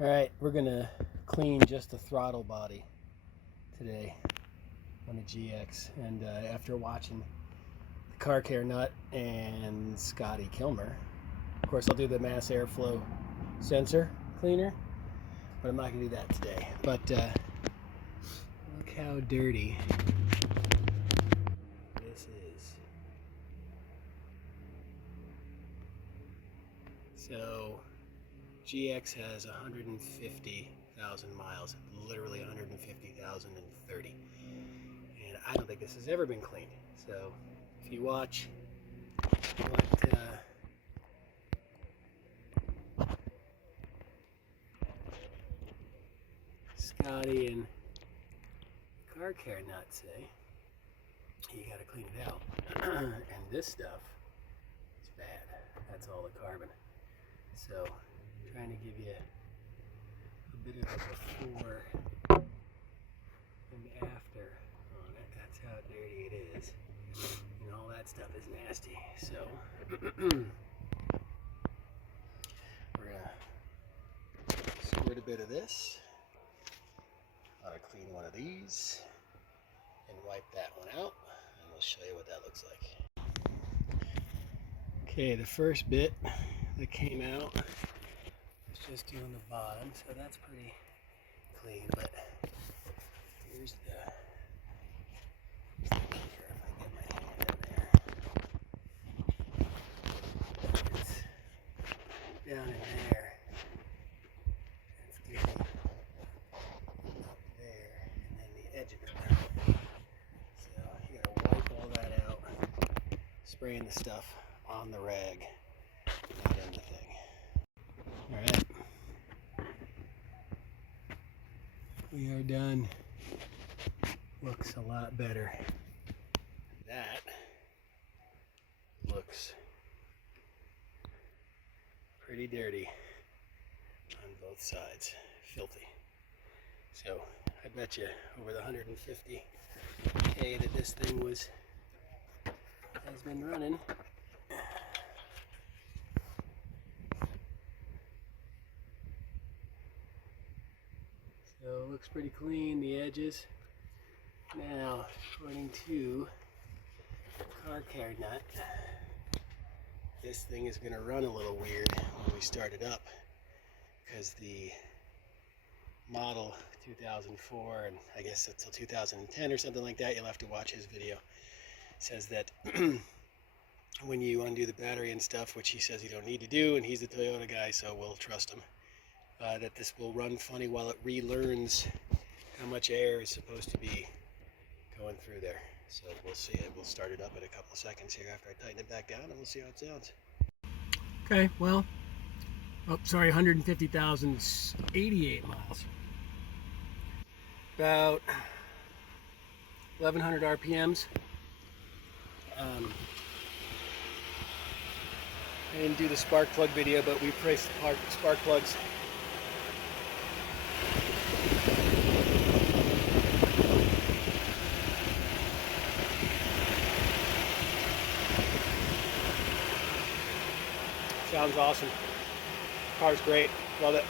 Alright, we're gonna clean just the throttle body today on the GX, and after watching the car care nut and Scotty Kilmer, of course I'll do the mass airflow sensor cleaner, but I'm not gonna do that today. But look how dirty this is. So GX has 150,000 miles, literally 150,030, and I don't think this has ever been cleaned. So if you watch what Scotty and car care nut say, you gotta clean it out. And this stuff is bad. That's all the carbon. So trying to give you a bit of a before and after on it. That's how dirty it is. And all that stuff is nasty. So we're gonna squirt a bit of this. I'm gonna clean one of these and wipe that one out, and we'll show you what that looks like. Okay, the first bit that came out is just doing the bottom, so that's pretty clean. But here's the if I get my hand in there, it's down in there. It's getting up there, and then the edge of it. So you gotta wipe all that out, spraying the stuff on the rag, not in the thing. Alright. We are done. Looks a lot better. That looks pretty dirty on both sides. Filthy. So I bet you over the 150K that this thing has been running. So it looks pretty clean, the edges. Now, according to car care nut, this thing is going to run a little weird when we start it up, because the model 2004, and I guess until 2010 or something like that, you'll have to watch his video, says that when you undo the battery and stuff, which he says you don't need to do, and he's the Toyota guy, so we'll trust him, that this will run funny while it relearns how much air is supposed to be going through there. So we'll see it. We'll start it up in a couple of seconds here after I tighten it back down, and we'll see how it sounds. Okay, well, 150,088 miles. About 1,100 RPMs. I didn't do the spark plug video, but we priced spark plugs. Sounds awesome. Car's great. Love it.